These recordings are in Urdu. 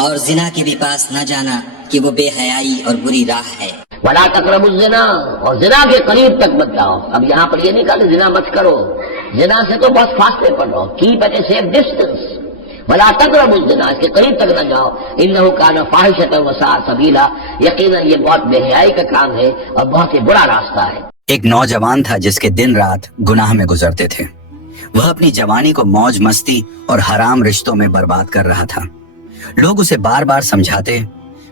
اور زنا کے بھی پاس نہ جانا کہ وہ بے حیائی اور بری راہ ہے۔ ولا تقربوا الزنا، اور زنا کے قریب تک مت جاؤ۔ اب یہاں پر یہ نہیں کہا کہ زنا مت کرو، زنا سے تو بہت فاصلے پر رہو، keep at a safe distance. ولا تقربوا الزنا، اس کے قریب تک نہ جاؤ، انہ کان فاحشۃ وساء سبیلا، یقیناً یہ بہت بے حیائی کا کام ہے اور بہت ہی برا راستہ ہے۔ ایک نوجوان تھا جس کے دن رات گناہ میں گزرتے تھے۔ وہ اپنی جوانی کو موج مستی اور حرام رشتوں میں برباد کر رہا تھا۔ لوگ اسے بار بار سمجھاتے،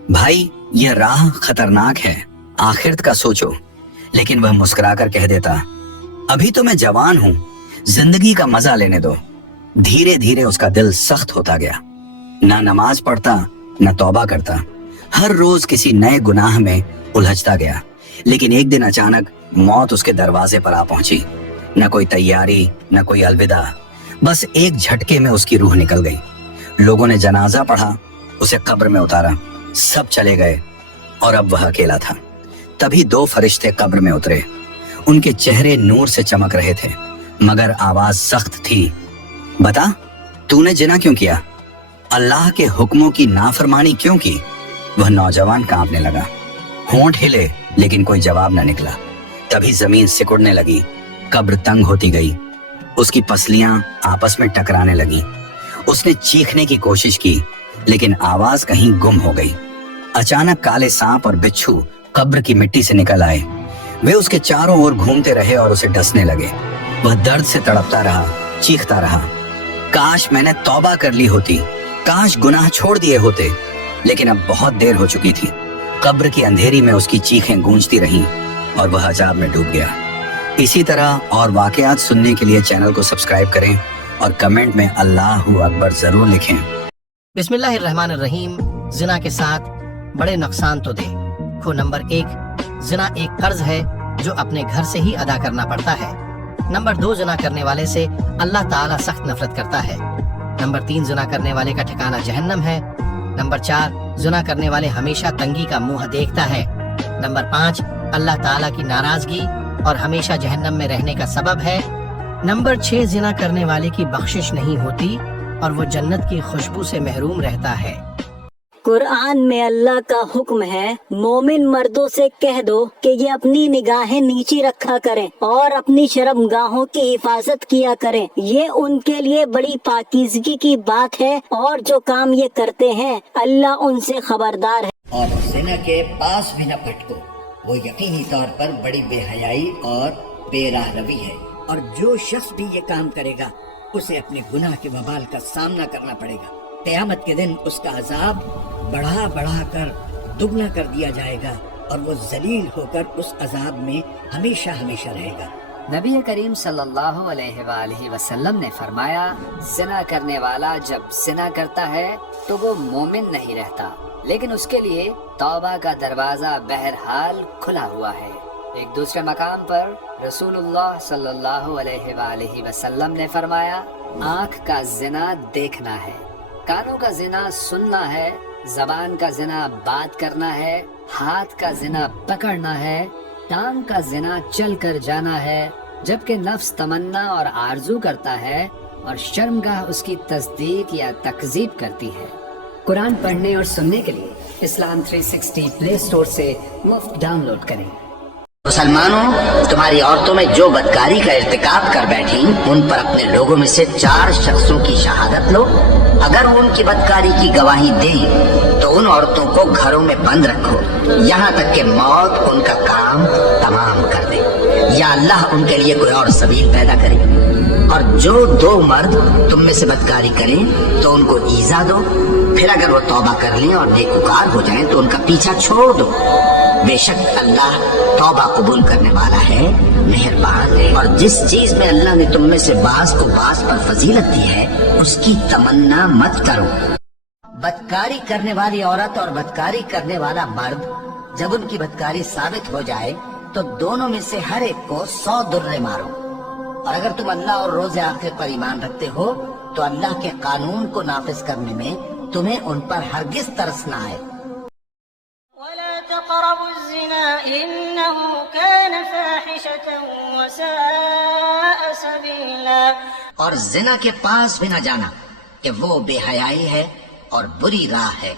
بھائی یہ راہ خطرناک ہے، آخرت کا سوچو، لیکن وہ مسکرا کر کہہ دیتا، ابھی تو میں جوان ہوں، زندگی کا مزہ لینے دو۔ دھیرے دھیرے اس کا دل سخت ہوتا گیا، نہ نماز پڑھتا نہ توبہ کرتا، ہر روز کسی نئے گناہ میں الجھتا گیا۔ لیکن ایک دن اچانک موت اس کے دروازے پر آ پہنچی، نہ کوئی تیاری نہ کوئی الوداع، بس ایک جھٹکے میں اس کی روح نکل گئی۔ لوگوں نے جنازہ پڑھا، اسے قبر میں اتارا، سب چلے گئے اور اب وہ اکیلا تھا۔ تبھی دو فرشتے قبر میں اترے، ان کے چہرے نور سے چمک رہے تھے، مگر آواز سخت تھی، بتا تو نے زنا کیوں کیا؟ اللہ کے حکموں کی نافرمانی کیوں کی؟ وہ نوجوان کانپنے لگا، ہونٹ ہلے لیکن کوئی جواب نہ نکلا۔ تبھی زمین سکڑنے لگی، قبر تنگ ہوتی گئی، اس کی پسلیاں آپس میں ٹکرانے لگی۔ اس نے چیخنے کی کوشش کی لیکن آواز کہیں گم ہو گئی۔ اچانک کالے سانپ اور بچھو قبر کی مٹی سے نکل آئے، وہ اس کے چاروں اور گھومتے رہے اور اسے ڈسنے لگے۔ وہ درد سے تڑپتا رہا، چیختا رہا، کاش میں نے توبہ کر لی ہوتی، کاش گناہ چھوڑ دیے ہوتے، لیکن اب بہت دیر ہو چکی تھی۔ قبر کی اندھیری میں اس کی چیخیں گونجتی رہیں اور وہ عذاب میں ڈوب گیا۔ اسی طرح اور واقعات سننے کے لیے چینل کو سبسکرائب کریں اور کمنٹ میں اللہ اکبر ضرور لکھیں۔ بسم اللہ الرحمن الرحیم۔ زنا کے ساتھ بڑے نقصان تو دے۔ کھو نمبر 1، زنا ایک قرض ہے جو اپنے گھر سے ہی ادا کرنا پڑتا ہے۔ نمبر 2، زنا کرنے والے سے اللہ تعالیٰ سخت نفرت کرتا ہے۔ نمبر 3، زنا کرنے والے کا ٹھکانہ جہنم ہے۔ نمبر 4، زنا کرنے والے ہمیشہ تنگی کا منہ دیکھتا ہے۔ نمبر 5، اللہ تعالیٰ کی ناراضگی اور ہمیشہ جہنم میں رہنے کا سبب ہے۔ نمبر 6، زنا کرنے والے کی بخشش نہیں ہوتی اور وہ جنت کی خوشبو سے محروم رہتا ہے۔ قرآن میں اللہ کا حکم ہے، مومن مردوں سے کہہ دو کہ یہ اپنی نگاہیں نیچی رکھا کریں اور اپنی شرمگاہوں کی حفاظت کیا کریں، یہ ان کے لیے بڑی پاکیزگی کی بات ہے، اور جو کام یہ کرتے ہیں اللہ ان سے خبردار ہے۔ اور زنا کے پاس بھی نہ پھٹکو، وہ یقینی طور پر بڑی بے حیائی اور بے راہ روی ہے، اور جو شخص بھی یہ کام کرے گا اسے اپنے گناہ کے وبال کا سامنا کرنا پڑے گا۔ قیامت کے دن اس کا عذاب بڑھا بڑھا کر دگنا کر دیا جائے گا، اور وہ ذلیل ہو کر اس عذاب میں ہمیشہ ہمیشہ رہے گا۔ نبی کریم صلی اللہ علیہ وآلہ وسلم نے فرمایا، زنا کرنے والا جب زنا کرتا ہے تو وہ مومن نہیں رہتا، لیکن اس کے لیے توبہ کا دروازہ بہرحال کھلا ہوا ہے۔ ایک دوسرے مقام پر رسول اللہ صلی اللہ علیہ وآلہ وسلم نے فرمایا، آنکھ کا زنا دیکھنا ہے، کانوں کا زنا سننا ہے، زبان کا زنا بات کرنا ہے، ہاتھ کا زنا پکڑنا ہے، ٹانگ کا زنا چل کر جانا ہے، جبکہ نفس تمنا اور آرزو کرتا ہے اور شرمگاہ اس کی تصدیق یا تکذیب کرتی ہے۔ قرآن پڑھنے اور سننے کے لیے اسلام 360 پلے اسٹور سے مفت ڈاؤن لوڈ کریں۔ مسلمانوں، تمہاری عورتوں میں جو بدکاری کا ارتکاب کر بیٹھی ان پر اپنے لوگوں میں سے 4 شخصوں کی شہادت لو۔ اگر وہ ان کی بدکاری کی گواہی دیں تو ان عورتوں کو گھروں میں بند رکھو یہاں تک کہ موت ان کا کام تمام کر دے، یا اللہ ان کے لیے کوئی اور سبیل پیدا کرے۔ اور جو 2 مرد تم میں سے بدکاری کریں تو ان کو ایذا دو، پھر اگر وہ توبہ کر لیں اور نیکوکار ہو جائیں تو ان کا پیچھا چھوڑ دو۔ بے شک اللہ توبہ قبول کرنے والا ہے، مہربان ہے۔ اور جس چیز میں اللہ نے تم میں سے بعض کو بعض پر فضیلت دی ہے اس کی تمنا مت کرو۔ بدکاری کرنے والی عورت اور بدکاری کرنے والا مرد جب ان کی بدکاری ثابت ہو جائے تو دونوں میں سے ہر ایک کو 100 درے مارو۔ اور اگر تم اللہ اور روز آخر پر ایمان رکھتے ہو تو اللہ کے قانون کو نافذ کرنے میں تمہیں ان پر ہرگز ترس نہ آئے۔ ولا تقربوا الزنا إنه كان فاحشة وساء سبيلا۔ اور زنا کے پاس بھی نہ جانا کہ وہ بے حیائی ہے اور بری راہ ہے